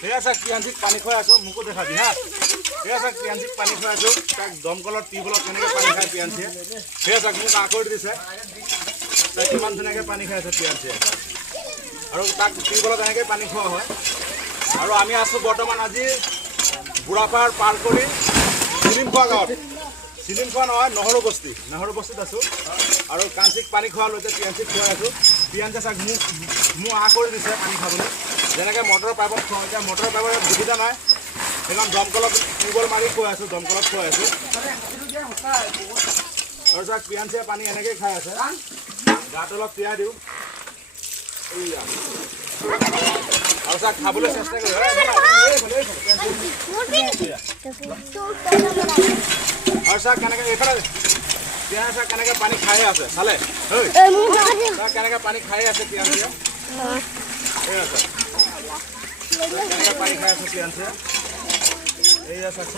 সেয়া চাক পিয়াঞ্চিত পানী খুৱাই আছো, মোকো দেখাবি হা। সেয়া চাক পিয়াঞ্চিত পানী খুৱাই আছো, তাক দমকলত টিউবৱেলত কেনেকৈ পানী খায় পিয়াঞ্চিয়ে। সেয়া চাক মোক আঁকৰি দিছে, তাক কিমান ধুনীয়াকৈ পানী খাই আছে পিয়াঞ্চিয়ে। আৰু তাক টিউবৱেলত এনেকৈ পানী খোৱা হয়। আৰু আমি আছোঁ বৰ্তমান আজি বুঢ়াপাহাৰ পাৰ কৰি চিলিমখোৱা গাঁৱত। চিলিমখোৱা নহয়, নহৰু বস্তিত আছোঁ। আৰু কাঞ্চিক পানী খোৱা লৈছে, পিয়াঞ্চিক খুৱাই আছোঁ। পিয়াঞ্চিয়ে চাক মোক আহ কৰি দিছে পানী খাবলৈ। যেনেকৈ মটৰৰ পাইপত খুৱাওঁ, এতিয়া মটৰৰ পাইপৰ সুবিধা নাই, সেইখন দমকলত টিউবৱেল মাৰি খুৱাই আছোঁ, দমকলত খুৱাই আছোঁ। আৰু চাক পিয়াঞ্চিয়ে পানী এনেকৈয়ে খাই আছে। গাটো অলপ তিয়াই দিওঁ। এইয়া আৰু চাক খাবলৈ চেষ্টা কৰোঁ। আৰু চাক কেনেকৈ এইফালে পিয়াঞ্চিয়ে চাক কেনেকৈ পানী খায়ে আছে, চালে চাক কেনেকৈ পানী খায়ে আছে পিয়াঞ্চিয়ে। এয়া চাক কেনেকৈ পানী খাই আছে পিয়াঞ্চিয়ে। এইয়া চাক।